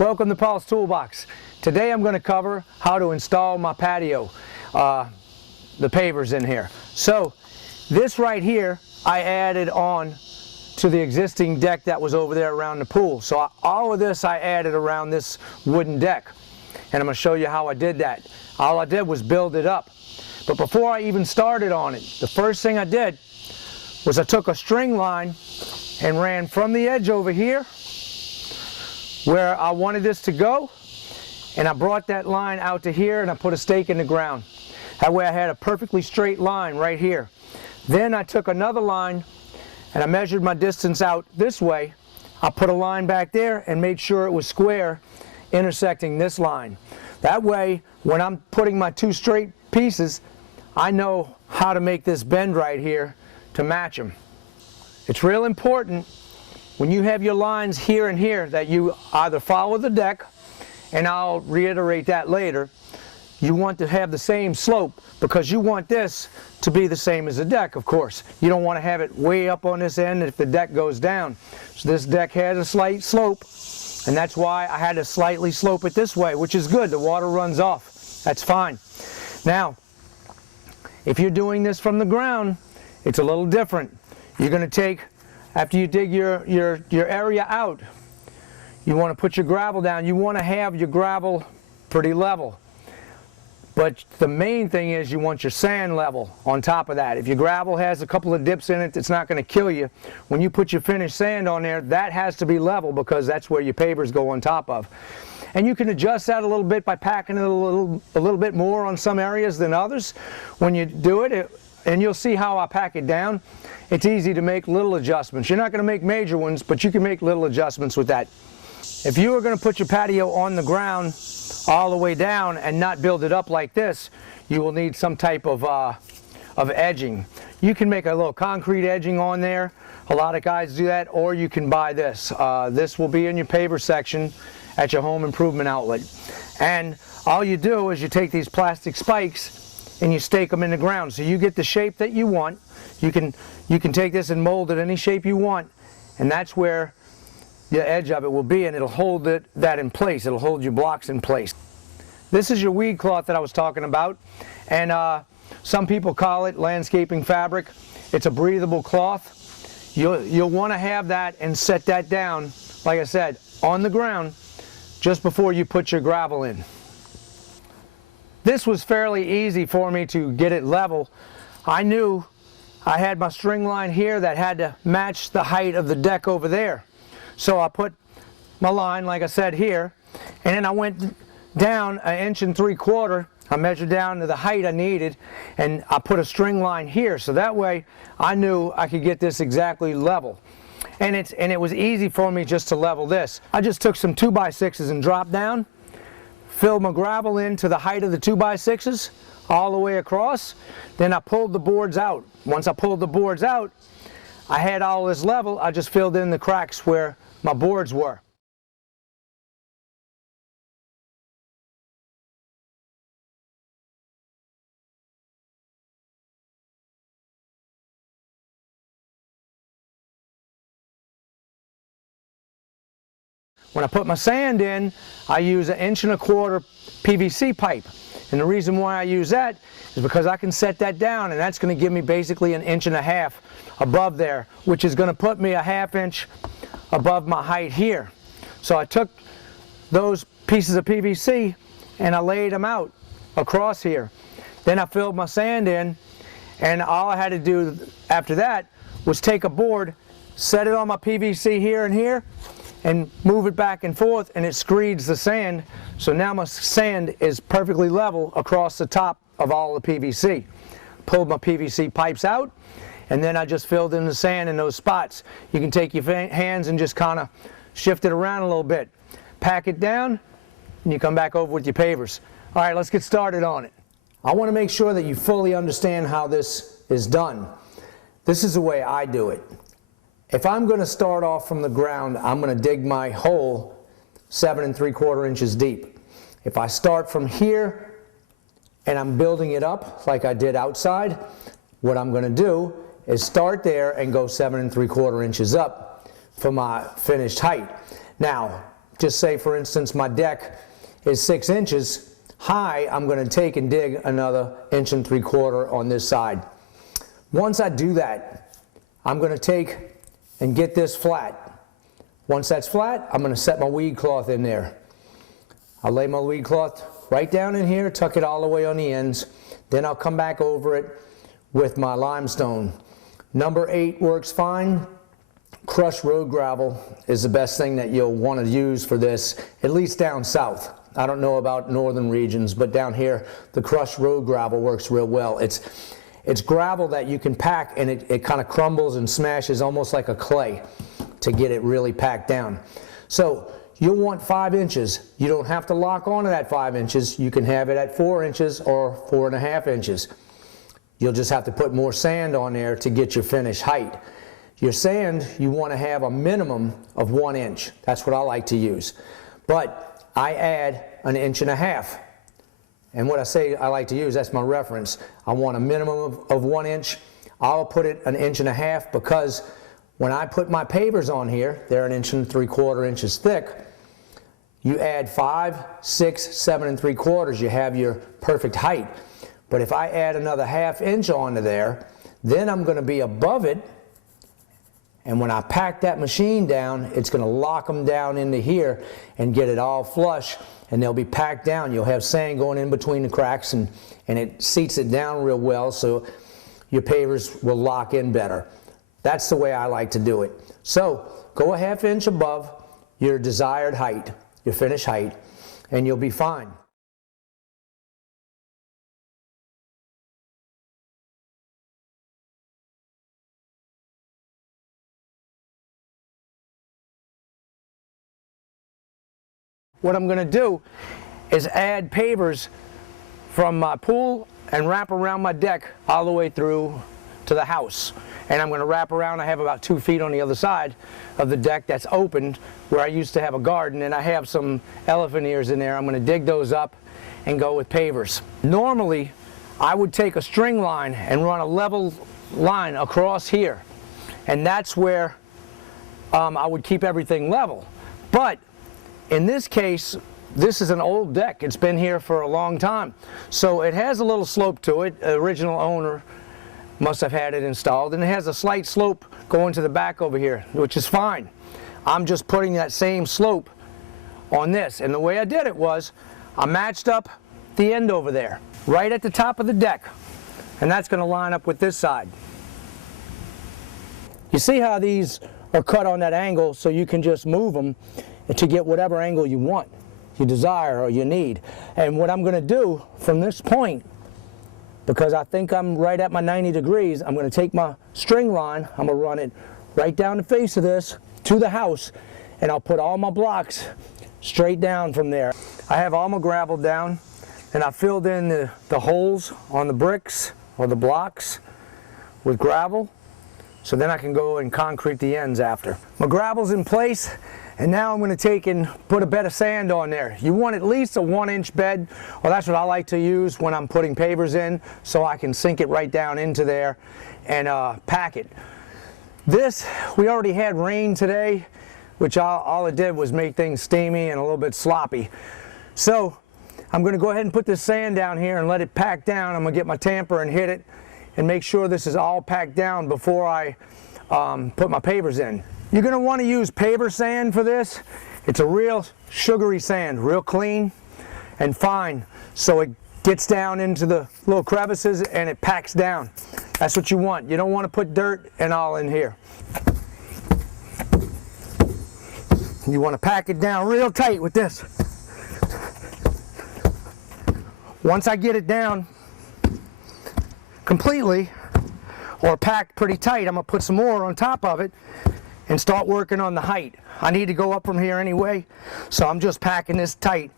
Welcome to Paul's Toolbox. Today I'm going to cover how to install my patio, the pavers in here. So this right here I added on to the existing deck that was over there around the pool. So all of this I added around this wooden deck, and I'm going to show you how I did that. All I did was build it up. But before I even started on it, the first thing I did was I took a string line and ran from the edge over here where I wanted this to go, and I brought that line out to here and I put a stake in the ground. That way I had a perfectly straight line right here. Then I took another line and I measured my distance out this way. I put a line back there and made sure it was square, intersecting this line. That way, when I'm putting my two straight pieces, I know how to make this bend right here to match them. It's real important when you have your lines here and here that you either follow the deck, and I'll reiterate that later. You want to have the same slope because you want this to be the same as the deck, of course. You don't want to have it way up on this end if the deck goes down. So this deck has a slight slope, and that's why I had to slightly slope it this way, which is good. The water runs off. That's fine. Now, if you're doing this from the ground, it's a little different. You're going to take, after you dig your area out, you want to put your gravel down. You want to have your gravel pretty level. But the main thing is you want your sand level on top of that. If your gravel has a couple of dips in it, it's not going to kill you. When you put your finished sand on there, that has to be level because that's where your pavers go on top of. And you can adjust that a little bit by packing it a little bit more on some areas than others. When you do it, and you'll see how I pack it down, it's easy to make little adjustments. You're not going to make major ones, but you can make little adjustments with that. If you are going to put your patio on the ground all the way down and not build it up like this, you will need some type of edging. You can make a little concrete edging on there. A lot of guys do that, or you can buy this. This will be in your paver section at your home improvement outlet. And all you do is you take these plastic spikes and you stake them in the ground so you get the shape that you want. You can take this and mold it any shape you want, and that's where the edge of it will be, and it'll hold that in place. It'll hold your blocks in place. This is your weed cloth that I was talking about, and some people call it landscaping fabric. It's a breathable cloth. You'll want to have that and set that down, like I said, on the ground just before you put your gravel in. This was fairly easy for me to get it level. I knew I had my string line here that had to match the height of the deck over there. So I put my line, like I said, here, and then I went down 1 3/4 inches. I measured down to the height I needed, and I put a string line here, so that way I knew I could get this exactly level. And it was easy for me just to level this. I just took some 2x6s and dropped down, filled my gravel in to the height of the 2x6s all the way across. Then I pulled the boards out. Once I pulled the boards out, I had all this level. I just filled in the cracks where my boards were. When I put my sand in, I use 1 1/4 inch PVC pipe. And the reason why I use that is because I can set that down, and that's going to give me basically 1.5 inches above there, which is going to put me 1/2 inch above my height here. So I took those pieces of PVC and I laid them out across here. Then I filled my sand in, and all I had to do after that was take a board, set it on my PVC here and here, and move it back and forth, and it screeds the sand. So now my sand is perfectly level across the top of all the PVC. Pulled my PVC pipes out, and then I just filled in the sand in those spots. You can take your hands and just kind of shift it around a little bit. Pack it down, and you come back over with your pavers. All right, let's get started on it. I want to make sure that you fully understand how this is done. This is the way I do it. If I'm going to start off from the ground, I'm going to dig my hole 7 3/4 inches deep. If I start from here and I'm building it up like I did outside, what I'm going to do is start there and go 7 3/4 inches up for my finished height. Now, just say for instance my deck is 6 inches high, I'm going to take and dig another 1 3/4 on this side. Once I do that, I'm going to take and get this flat. Once that's flat, I'm going to set my weed cloth in there. I'll lay my weed cloth right down in here, tuck it all the way on the ends. Then I'll come back over it with my limestone. Number 8 works fine. Crushed road gravel is the best thing that you'll want to use for this, at least down south. I don't know about northern regions, but down here the crushed road gravel works real well. It's gravel that you can pack, and it kind of crumbles and smashes almost like a clay to get it really packed down. So you'll want 5 inches. You don't have to lock onto that 5 inches. You can have it at 4 inches or 4.5 inches. You'll just have to put more sand on there to get your finished height. Your sand, you want to have a minimum of 1 inch. That's what I like to use. But I add 1.5 inches. And what I say I like to use, that's my reference. I want a minimum of 1 inch. I'll put it 1.5 inches because when I put my pavers on here, they're 1 3/4 inches thick. You add 5, 6, 7 3/4, you have your perfect height. But if I add another 1/2 inch onto there, then I'm going to be above it. And when I pack that machine down, it's going to lock them down into here and get it all flush, and they'll be packed down. You'll have sand going in between the cracks, and it seats it down real well, so your pavers will lock in better. That's the way I like to do it. So go 1/2 inch above your desired height, your finished height, and you'll be fine. What I'm going to do is add pavers from my pool and wrap around my deck all the way through to the house. And I'm going to wrap around. I have about 2 feet on the other side of the deck that's opened where I used to have a garden, and I have some elephant ears in there. I'm going to dig those up and go with pavers. Normally I would take a string line and run a level line across here, and that's where I would keep everything level. But in this case, this is an old deck. It's been here for a long time. So it has a little slope to it. The original owner must have had it installed. And it has a slight slope going to the back over here, which is fine. I'm just putting that same slope on this. And the way I did it was, I matched up the end over there, right at the top of the deck. And that's going to line up with this side. You see how these are cut on that angle, so you can just move them to get whatever angle you want, you desire, or you need. And what I'm going to do from this point, because I think I'm right at my 90 degrees, I'm going to take my string line, I'm going to run it right down the face of this to the house, and I'll put all my blocks straight down from there. I have all my gravel down, and I filled in the holes on the bricks or the blocks with gravel, so then I can go and concrete the ends after. My gravel's in place. And now I'm going to take and put a bed of sand on there. You want at least a 1 inch bed, or that's what I like to use when I'm putting pavers in, so I can sink it right down into there and pack it. This, we already had rain today, which all it did was make things steamy and a little bit sloppy. So I'm going to go ahead and put this sand down here and let it pack down. I'm going to get my tamper and hit it and make sure this is all packed down before I put my pavers in. You're going to want to use paver sand for this. It's a real sugary sand, real clean and fine, so it gets down into the little crevices and it packs down. That's what you want. You don't want to put dirt and all in here. You want to pack it down real tight with this. Once I get it down completely, or packed pretty tight, I'm going to put some more on top of it and start working on the height. I need to go up from here anyway, so I'm just packing this tight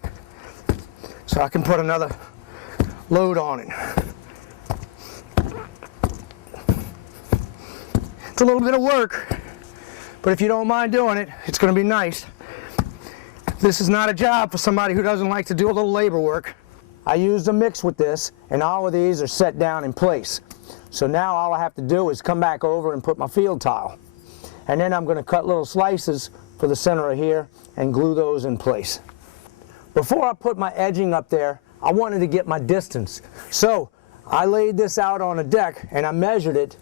so I can put another load on it. It's a little bit of work, but if you don't mind doing it, it's going to be nice. This is not a job for somebody who doesn't like to do a little labor work. I used a mix with this, and all of these are set down in place. So now all I have to do is come back over and put my field tile. And then I'm going to cut little slices for the center of here and glue those in place. Before I put my edging up there, I wanted to get my distance. So I laid this out on a deck and I measured it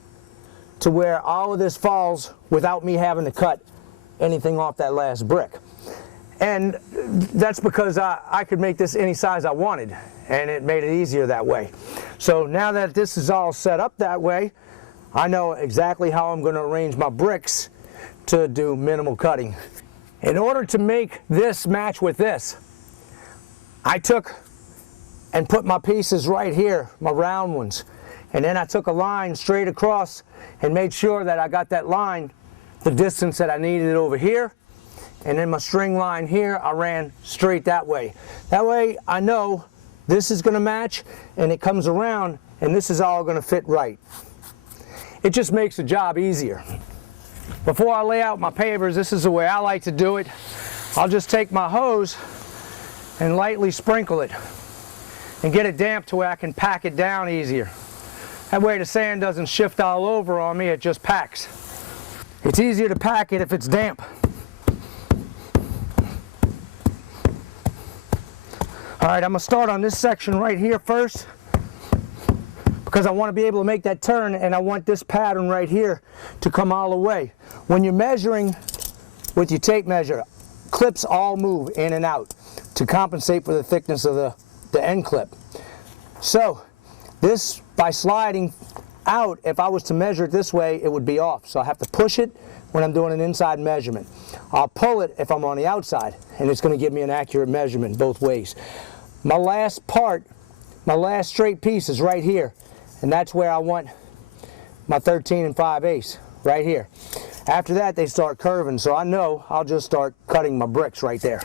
to where all of this falls without me having to cut anything off that last brick. And that's because I could make this any size I wanted, and it made it easier that way. So now that this is all set up that way, I know exactly how I'm going to arrange my bricks to do minimal cutting. In order to make this match with this, I took and put my pieces right here, my round ones, and then I took a line straight across and made sure that I got that line the distance that I needed over here, and then my string line here I ran straight that way. That way I know this is going to match, and it comes around and this is all going to fit right. It just makes the job easier. Before I lay out my pavers, this is the way I like to do it. I'll just take my hose and lightly sprinkle it and get it damp to where I can pack it down easier. That way the sand doesn't shift all over on me, it just packs. It's easier to pack it if it's damp. Alright, I'm going to start on this section right here first, because I want to be able to make that turn, and I want this pattern right here to come all the way. When you're measuring with your tape measure, clips all move in and out to compensate for the thickness of the end clip. So this, by sliding out, if I was to measure it this way, it would be off. So I have to push it when I'm doing an inside measurement. I'll pull it if I'm on the outside, and it's going to give me an accurate measurement both ways. My last part, my last straight piece is right here, and that's where I want my 13 5/8, right here. After that, they start curving, so I know I'll just start cutting my bricks right there.